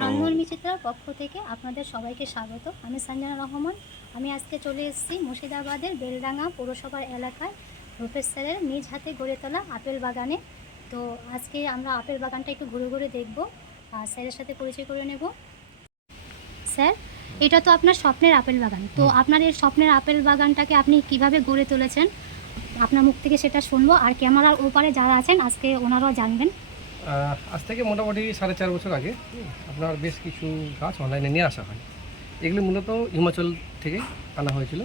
রন্ধন বিচিত্রার পক্ষ থেকে আপনাদের সবাইকে স্বাগত। আমি সঞ্জনা রহমান। আমি আজকে চলে এসেছি মুর্শিদাবাদের বেলডাঙ্গা পৌরসভার এলাকায় রূপেশ স্যারের নিজ হাতে গড়ে তোলা আপেল বাগানে। তো আজকে আমরা আপেল বাগানটা একটু ঘুরে ঘুরে দেখব আর স্যারের সাথে পরিচয় করে নেব। স্যার, এটা তো আপনার স্বপ্নের আপেল বাগান, তো আপনার এই স্বপ্নের আপেল বাগানটাকে আপনি কিভাবে গড়ে তুলেছেন আপনার মুখ থেকে সেটা শুনবো, আর ক্যামেরার ওপারে যারা আছেন আজকে ওনারাও জানবেন। আজ থেকে মোটামুটি 4.5 বছর আগে আপনার বেশ কিছু গাছ অনলাইনে নিয়ে আসা হয়। এগুলি মূলত হিমাচল থেকে আনা হয়েছিল।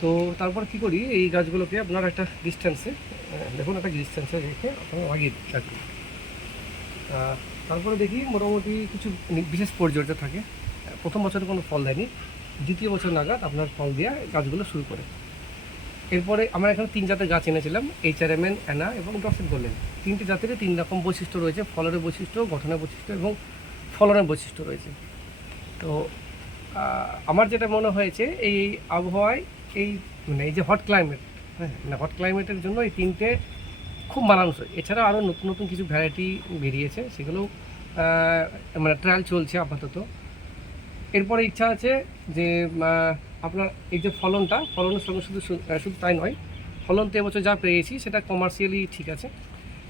তো তারপর কি করি, এই গাছগুলোকে আপনার একটা ডিস্টেন্সে দেখুন, একটা ডিস্টেন্সে রেখে আপনারা লাগিয়ে দিই গাছগুলো। তারপরে দেখি মোটামুটি কিছু বিশেষ পরিচর্যা থাকে। প্রথম বছরে কোনো ফল দেয়নি, দ্বিতীয় বছর নাগাদ আপনার ফল দেওয়া গাছগুলো শুরু করে। এরপরে আমরা এখানে 3 জাতের গাছ এনেছিলাম, HRMN, অ্যানা এবং ড্রসেন গোল্ডেন। 3টে জাতের 3 রকম বৈশিষ্ট্য রয়েছে, ফলের বৈশিষ্ট্য, গঠনের বৈশিষ্ট্য এবং ফলনের বৈশিষ্ট্য রয়েছে। তো আমার যেটা মনে হয়েছে, এই আবহাওয়ায় এই মানে এই যে হট ক্লাইমেট, হ্যাঁ, মানে হট ক্লাইমেটের জন্য এই 3টে খুব মানানসই। এছাড়া আরও নতুন নতুন কিছু ভ্যারাইটি বেরিয়েছে, সেগুলো মানে ট্রায়াল চলছে আপাতত। এরপরে ইচ্ছা আছে যে আপনার এই যে ফলনের সঙ্গে শুধু তাই নয়, ফলন তো এবছর যা পেয়েছি সেটা কমার্শিয়ালি ঠিক আছে,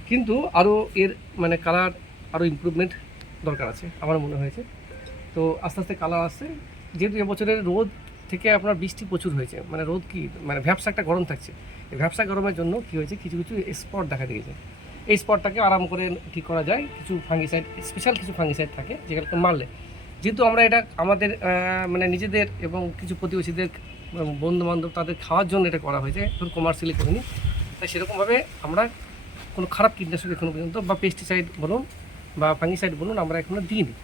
কিন্তু আরও এর মানে কালার আরও ইমপ্রুভমেন্ট দরকার আছে আমার মনে হয়েছে। তো আস্তে আস্তে কালার আসছে, যেহেতু এবছরের রোদ থেকে আপনার বৃষ্টি প্রচুর হয়েছে, মানে রোদ কি মানে ভ্যাপসা একটা গরম থাকছে। এই ভ্যাপসা গরমের জন্য কী হয়েছে, কিছু কিছু স্পট দেখা দিয়েছে। এই স্পটটাকে আরাম করে ঠিক করা যায়, কিছু ফাঙ্গিসাইড, স্পেশাল কিছু ফাঙ্গিসাইড থাকে যেগুলোকে মারলে, যেহেতু আমরা এটা আমাদের মানে নিজেদের এবং কিছু প্রতিবেশীদের বন্ধুবান্ধব তাদের খাওয়ার জন্য এটা করা হয়েছে, ধরুন কমার্শিয়ালি করিনি, তাই সেরকমভাবে আমরা কোনো খারাপ কীটনাশক এখনো পর্যন্ত বা পেস্টিসাইড বলুন বা ফাঙ্গিসাইড বলুন আমরা এখনো দিইনি।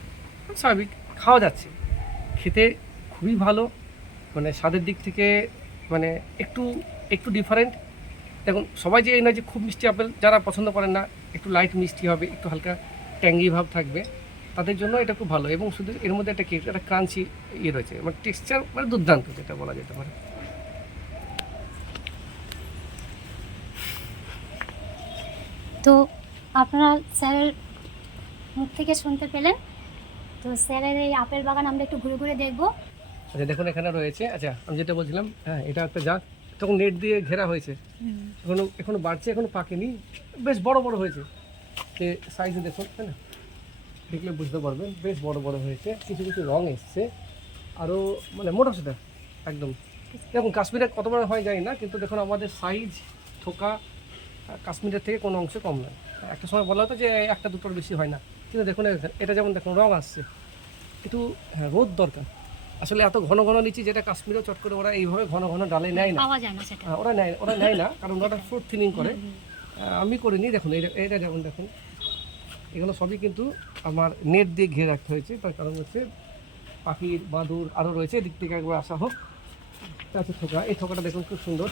স্বাভাবিক খাওয়া যাচ্ছে, খেতে খুবই ভালো, মানে স্বাদের দিক থেকে মানে একটু একটু ডিফারেন্ট। দেখুন, সবাই যে এই নয় যে খুব মিষ্টি আপেল, যারা পছন্দ করেন না, একটু লাইট মিষ্টি হবে, একটু হালকা ট্যাঙ্গি ভাব থাকবে, তাদের জন্য এটা খুব ভালো। এবং শুধু এর মধ্যে একটা ক্রাঞ্চি ইয়ে রয়েছে, মানে টেক্সচার মানে দুর্দান্ত, যেটা বলা যেতে পারে। তো আপনারা স্যারের মুখ থেকে শুনতে পেলেন, তো স্যারের এই আপেল বাগান আমরা একটু ঘুরে ঘুরে দেখবো। আচ্ছা দেখুন, এখানে রয়েছে, আচ্ছা আমি যেটা বলছিলাম, হ্যাঁ এটা একটা জাত, তখন নেট দিয়ে ঘেরা হয়েছে, এখনো বাড়ছে, এখনো পাকেনি, বেশ বড় বড় হয়েছে। সে সাইজে দেখুন, তাই না, দেখলে বুঝতে পারবেন বেশ বড় বড় হয়েছে, কিছু কিছু রং এসছে, আরও মানে মোটা সোটা একদম। দেখুন কাশ্মীরে কত বড় হয় জানি না, কিন্তু দেখুন আমাদের সাইজ থোকা কাশ্মীরের থেকে কোনো অংশে কম নয়। একটা সময় বলা হতো যে একটা দুটোর বেশি হয় না, কিন্তু দেখুন এটা যেমন দেখুন রং আসছে, একটু হ্যাঁ রোদ দরকার। আসলে এত ঘন ঘন নিচ্ছি, যেটা কাশ্মীরেও চট করে ওরা এইভাবে ঘন ঘন ডালে নেয় না, ওরা নেয় না, কারণ ওরা ফ্রুট থিনিং করে। আমি করিনি। দেখুন এটা যেমন দেখুন, এগুলো সবই কিন্তু আমার নেট দিয়ে ঘিরে রাখতে হয়েছে, তার কারণ হচ্ছে পাখির বাঁদুর আরও রয়েছে, এদিক থেকে একবার আসা হোক। আছে থোকা, এই থোকাটা দেখুন খুব সুন্দর,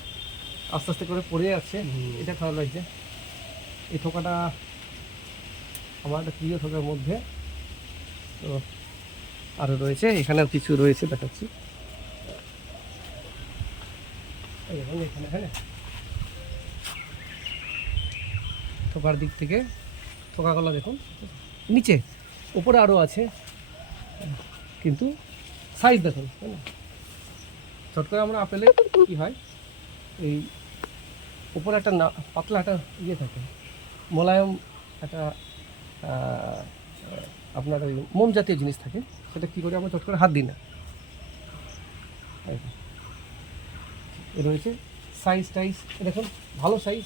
আস্তে আস্তে করে পড়ে যাচ্ছে, এটা ভালো লাগছে। এই থোকাটা আমার একটা প্রিয় থোকার মধ্যে। তো আরও রয়েছে, এখানেও কিছু রয়েছে, দেখাচ্ছি এখানে। হ্যাঁ, থোকার দিক থেকে থোকাগুলো দেখুন, নিচে উপরে আরও আছে, কিন্তু সাইজ দেখুন, তাই না। চট করে আমরা আপেলে কী হয়, এই উপরে একটা পাতলা একটা ইয়ে থাকে, মোলায়ম একটা আপনার ওই মোম জাতীয় জিনিস থাকে, সেটা কী করে আমরা চট করে হাত দিই না। এ রয়েছে সাইজ টাইজ দেখুন, ভালো সাইজ।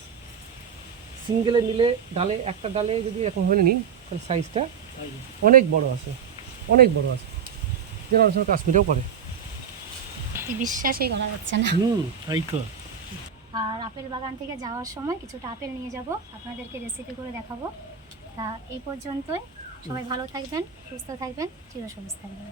সিঙ্গেলে নিলে ডালে, একটা ডালে যদি এরকম হয়ে নিই, তাহলে সাইজটা অনেক বড় আছে, অনেক বড় আছে, যেন অনেক সময় কাশ্মীরেও পড়ে। বিশ্বাসই করা যাচ্ছে না। তাই তো। আর আপেল বাগান থেকে যাওয়ার সময় কিছুটা আপেল নিয়ে যাব, আপনাদেরকে রেসিপি করে দেখাবো। তা এই পর্যন্তই, সবাই ভালো থাকবেন, সুস্থ থাকবেন, চিরসবুজ থাকবেন।